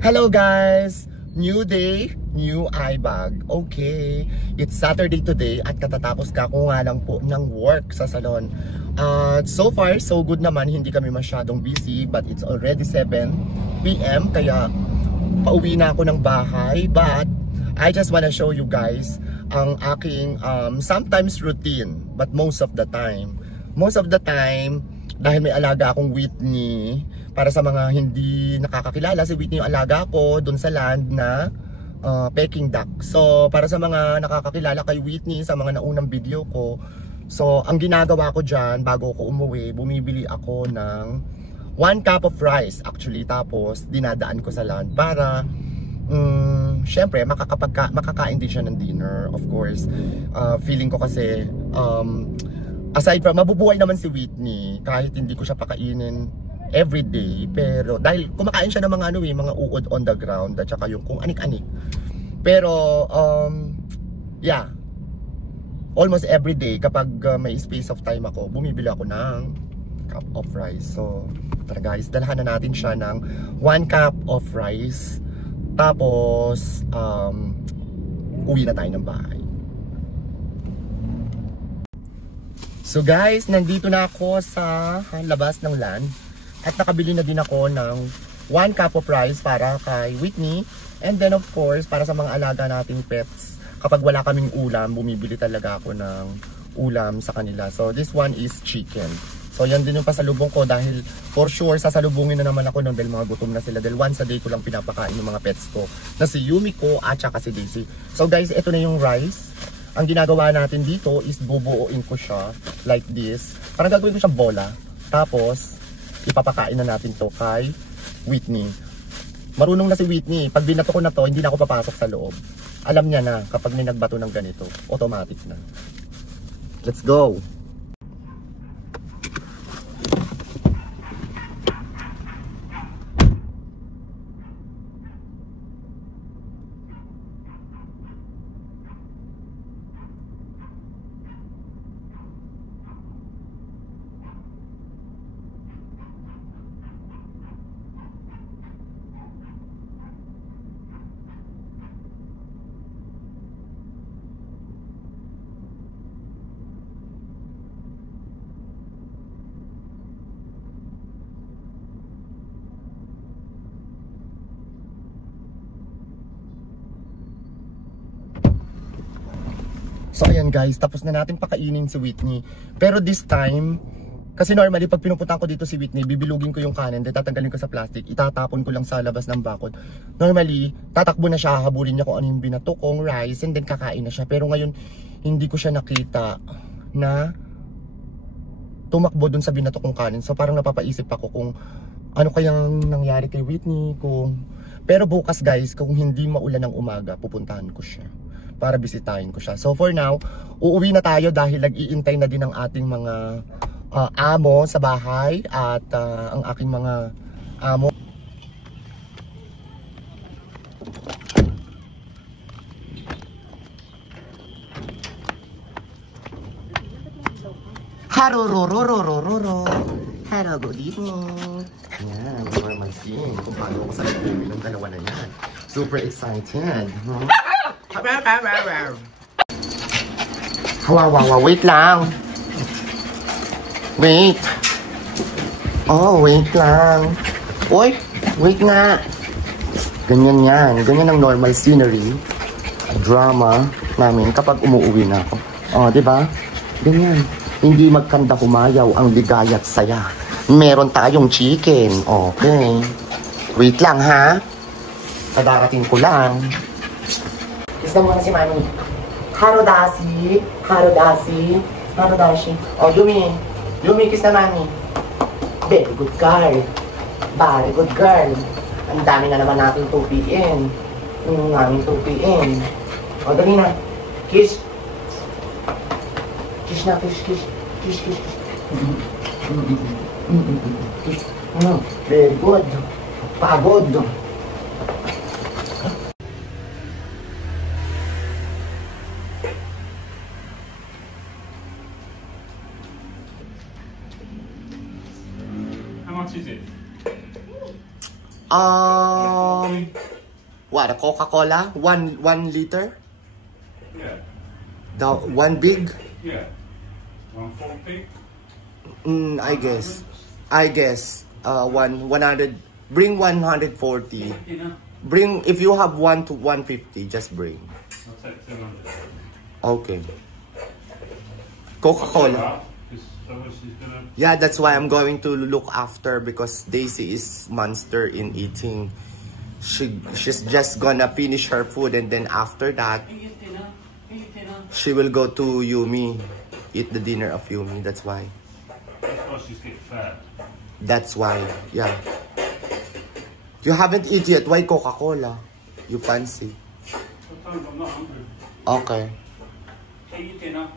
Hello guys! New day, new eye bag. Okay, it's Saturday today at katatapos ka ko nga lang po ng work sa salon. So far, so good naman. Hindi kami masyadong busy but it's already 7 PM kaya pauwi na ako ng bahay. But I just wanna show you guys ang aking sometimes routine but most of the time dahil may alaga akong Whitney. Para sa mga hindi nakakakilala, si Whitney yung alaga ko dun sa land na Peking duck. So para sa mga nakakakilala kay Whitney sa mga naunang video ko, so ang ginagawa ko dyan bago ko umuwi, bumibili ako ng 1 cup of rice actually, tapos dinadaan ko sa land para syempre makakain din siya ng dinner. Of course, feeling ko kasi aside from mabubuhay naman si Whitney kahit hindi ko siya pakainin everyday, pero dahil kumakain siya ng mga mga uod on the ground at saka yung kung anik-anik. Pero yeah, almost everyday kapag may space of time ako, bumibili ako ng cup of rice. So tara guys, dalhan na natin siya ng 1 cup of rice, tapos uwi na tayo ng bahay. So guys, nandito na ako sa labas ng land at nakabili na din ako ng 1 cup of rice para kay Whitney. And then of course, para sa mga alaga nating pets, kapag wala kaming ulam, bumibili talaga ako ng ulam sa kanila. So this one is chicken. So yan din yung pasalubong ko dahil for sure sasalubungin na naman ako nun dahil mga gutom na sila. Dahil once a day ko lang pinapakain yung mga pets ko na si Yumiko at saka si Daisy. So guys, ito na yung rice. Ang ginagawa natin dito is bubuuin ko siya like this. Parang gagawin ko siyang bola. Tapos ipapakain na natin to kay Whitney. Marunong na si Whitney. Pag binato ko na to, hindi na ako papasok sa loob. Alam niya na kapag may nagbato ng ganito, automatic na. Let's go! So ayan guys, tapos na natin pakainin si Whitney. Pero this time, kasi normally pag pinupuntahan ko dito si Whitney, bibilugin ko yung kanin, then tatanggalin ko sa plastic, itatapon ko lang sa labas ng bakod. Normally, tatakbo na siya, habulin niya kung ano yung binato kong rice, and then kakain na siya. Pero ngayon, hindi ko siya nakita na tumakbo dun sa binato kong kanin. So parang napapaisip ako kung ano kayang nangyari kay Whitney. Pero bukas guys, kung hindi maulan ng umaga, pupuntahan ko siya para bisitahin ko siya. So for now, uuwi na tayo dahil nag-iintay na din ang ating mga amo sa bahay at ang aking mga amo. Hello, good evening. Yan, normal team. Kung paano ako sa loob ng dalawa na yan. Super excited. Wait lang. Wait. Oh, wait lang. Uy, wait nga. Ganyan yan. Ganyan ang normal scenery, drama namin kapag umuwi na ako. Oh, diba? Ganyan. Hindi magkanda humayaw ang ligaya't saya. Meron tayong chicken. Okay. Wait lang ha. Kadarating ko lang. Kiss na muna si Mami. Harodashi. Harodashi. Harodashi. Oh, Yumi. Yumi, kiss na Mami. Very good girl. Very good girl. Ang dami na naman natin tupiin. Yung namin tupiin. O, dali na. Kiss. Kiss na, kiss, kiss. Kiss, kiss, kiss. Kiss. Very good. Pagod. How much is it? What, a Coca-Cola? One liter? Yeah. The one big? Yeah. 140. I guess. 100. Bring 140. Bring, if you have 1 to 150, just bring. I'll take 200. Okay. Coca-Cola. Gonna... Yeah, that's why I'm going to look after, because Daisy is monster in eating. She's just gonna finish her food, and then after that, she will go to Yumi, eat the dinner of Yumi. That's why. That's why she's getting fat. That's why, yeah. You haven't eaten yet. Why Coca-Cola? You fancy? Sometimes I'm not hungry. Okay. Eat your dinner.